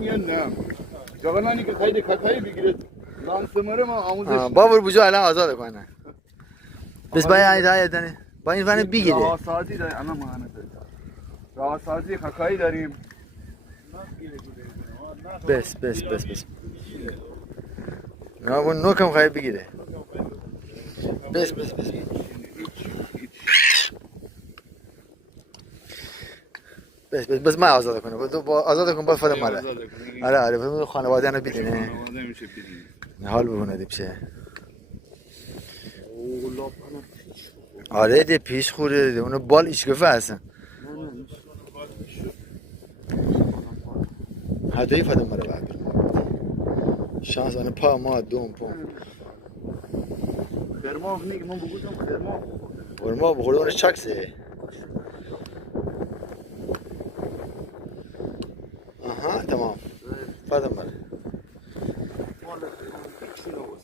یا نه جوانانی که خیلی کاکائی بگیره لانسمره ما آموزش بابر بوجا الان آزاد کنه بس باید دانی با این ون بگیره راه سازی داریم اما مهانه داریم راه سازی کاکائی داریم بس نه اون نوکم خواهی بگیره بس بس ما آزاد کنه آزاد کن با فدا ماله آره خانواده اینو بدینه حال بگونه دیپشه آره دی پیش خوره دی اونو بال ایشگفه هستن هدایی فدا ماله بعد شانس آنه پا ما دوم پا خرماغ نیگه من بگوزم خرماغ بخورده اونش چکسه آها تمام فدا ماله